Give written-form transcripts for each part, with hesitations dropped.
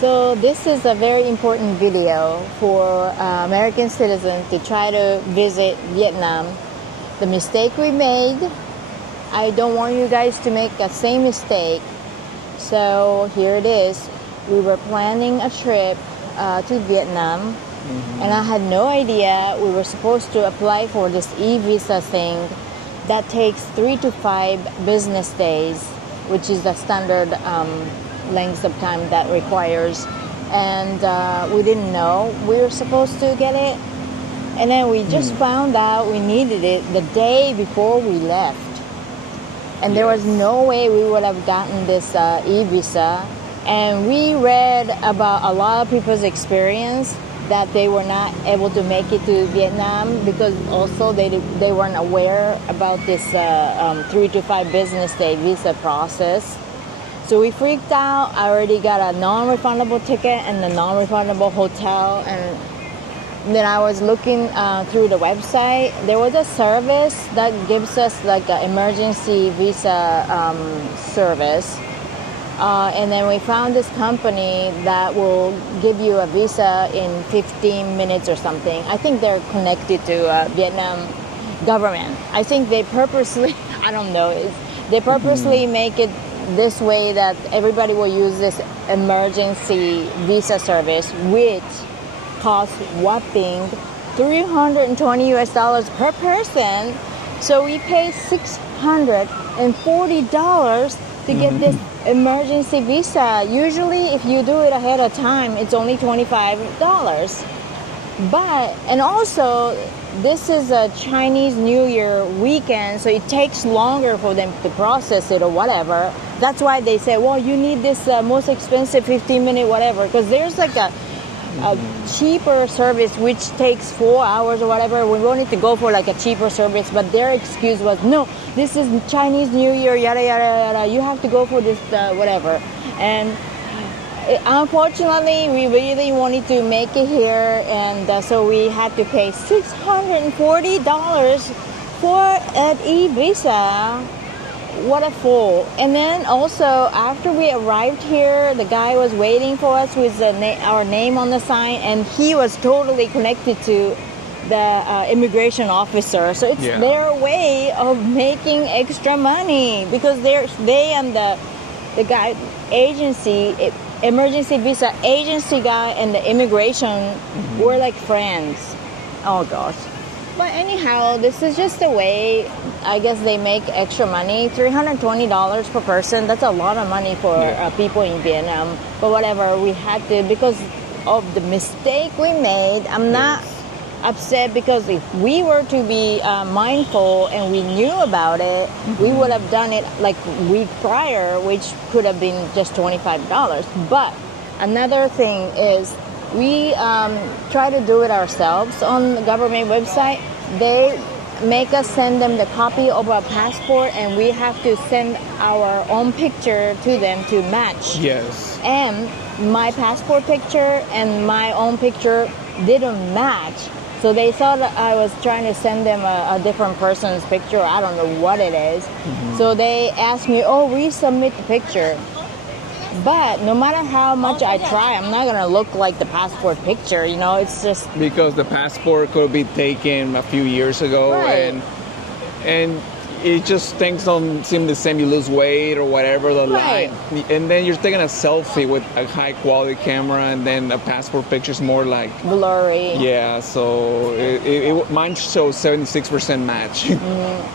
So this is a very important video for American citizens to try to visit Vietnam. The mistake we made, I don't want you guys to make the same mistake. So here it is. We were planning a trip to Vietnam, and I had no idea we were supposed to apply for this e-visa thing that takes 3 to 5 business days, which is the standard length of time that requires. And we didn't know we were supposed to get it. And then we just found out we needed it the day before we left. And there was no way we would have gotten this e-visa. And we read about a lot of people's experience that they were not able to make it to Vietnam because also they weren't aware about this 3 to 5 business day visa process. So we freaked out. I already got a non-refundable ticket and a non-refundable hotel. And then I was looking through the website. There was a service that gives us like an emergency visa service. And then we found this company that will give you a visa in 15 minutes or something. I think they're connected to Vietnam government. I think they purposely, I don't know, they purposely make it this way that everybody will use this emergency visa service, which costs whopping $320 per person. So we pay $640 to get this emergency visa. Usually if you do it ahead of time, it's only $25. And also this is a Chinese New Year weekend, so it takes longer for them to process it or whatever. That's why they say, well, you need this most expensive 15-minute whatever, because there's like a cheaper service which takes 4 hours or whatever. We wanted to go for like a cheaper service, but their excuse was, no, this is Chinese New Year, yada yada yada, you have to go for this whatever. And unfortunately we really wanted to make it here, and so we had to pay $640 for an e-visa. What a fool. And then also after we arrived here, the guy was waiting for us with our name on the sign, and he was totally connected to the immigration officer. So it's their way of making extra money, because they and the guy agency, emergency visa agency guy and the immigration were like friends. Oh gosh. But anyhow, this is just the way I guess they make extra money. $320 per person, that's a lot of money for people in Vietnam. But whatever, we had to, because of the mistake we made. I'm not upset, because if we were to be mindful and we knew about it, we would have done it like week prior, which could have been just $25. But another thing is, we try to do it ourselves on the government website. They make us send them the copy of our passport, and we have to send our own picture to them to match. Yes. And my passport picture and my own picture didn't match. So they thought I was trying to send them a different person's picture. I don't know what it is. So they asked me, oh, resubmit the picture. But no matter how much I try, I'm not gonna look like the passport picture, you know. It's just because the passport could be taken a few years ago, and it just things don't seem the same. You lose weight or whatever, the light, and then you're taking a selfie with a high quality camera, and then a passport picture is more like blurry. Yeah, so mine shows 76% match.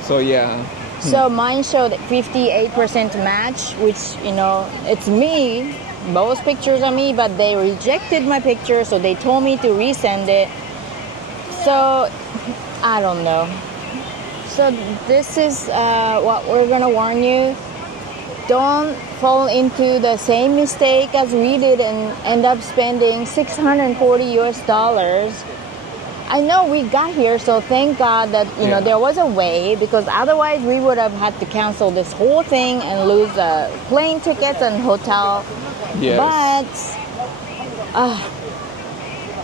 So yeah. So mine showed 58% match, which, you know, it's me. Both pictures are me, but they rejected my picture, so they told me to resend it. So, I don't know. So this is what we're gonna warn you. Don't fall into the same mistake as we did and end up spending $640. I know we got here, so thank God that you know there was a way, because otherwise we would have had to cancel this whole thing and lose plane tickets and hotel. Yes. But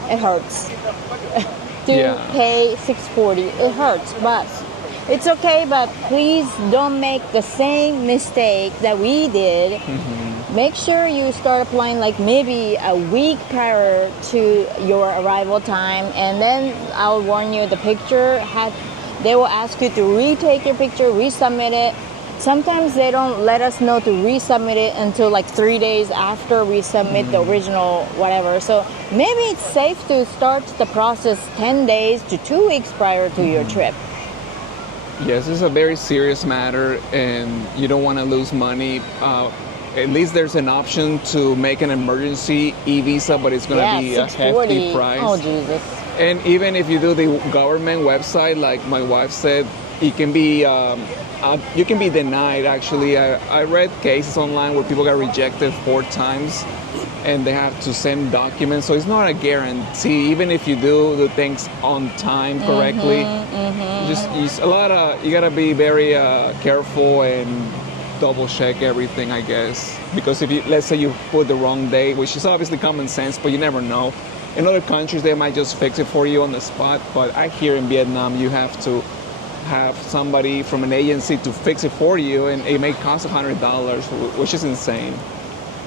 it hurts to pay $640. It hurts, but it's okay. But please don't make the same mistake that we did make sure you start applying like maybe a week prior to your arrival time, and then I'll warn you, the picture they will ask you to retake your picture, resubmit it. Sometimes they don't let us know to resubmit it until like 3 days after we submit the original whatever. So maybe it's safe to start the process 10 days to 2 weeks prior to your trip. Yes, it's a very serious matter, and you don't want to lose money. At least there's an option to make an emergency e-visa, but it's going to be a hefty price. Oh, Jesus. And even if you do the government website, like my wife said, it can be you can be denied. Actually, I read cases online where people got rejected 4 times, and they have to send documents. So it's not a guarantee. Even if you do the things on time correctly, you gotta be very careful and double check everything, I guess. Because if you, let's say you put the wrong date, which is obviously common sense, but you never know. In other countries, they might just fix it for you on the spot. But here in Vietnam, you have to have somebody from an agency to fix it for you, and it may cost $100, which is insane.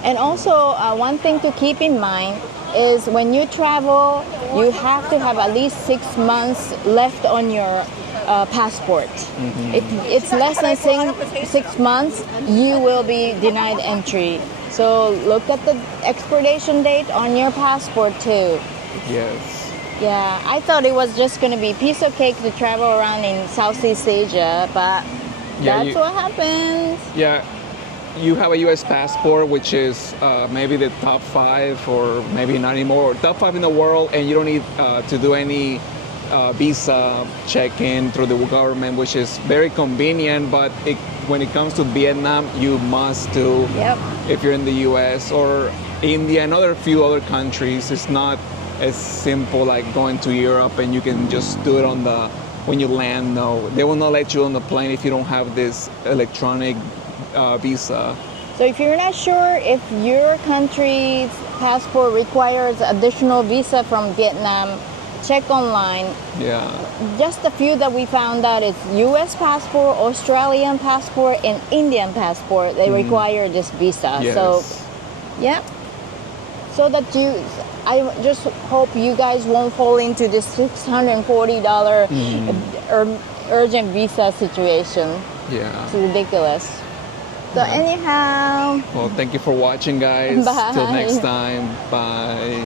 And also, one thing to keep in mind is when you travel, you have to have at least 6 months left on your passport. If it's less than 6 months, you will be denied entry. So look at the expiration date on your passport too. Yes. Yeah, I thought it was just going to be piece of cake to travel around in Southeast Asia, but that's what happens. Yeah, you have a U.S. passport, which is maybe the top 5, or maybe not anymore, top 5 in the world, and you don't need to do any visa check-in through the government, which is very convenient. But when it comes to Vietnam, you must do. Yep. If you're in the U.S. or India and few other countries, it's not as simple like going to Europe and you can just do it when you land. No, they will not let you on the plane if you don't have this electronic visa. So if you're not sure if your country's passport requires additional visa from Vietnam, check online. Yeah. Just a few that we found out is U.S. passport, Australian passport, and Indian passport. They require this visa. Yes. So, yeah. So that I just hope you guys won't fall into this $640 urgent visa situation. Yeah. It's ridiculous. So anyhow. Well, thank you for watching, guys. Bye. Till next time. Bye.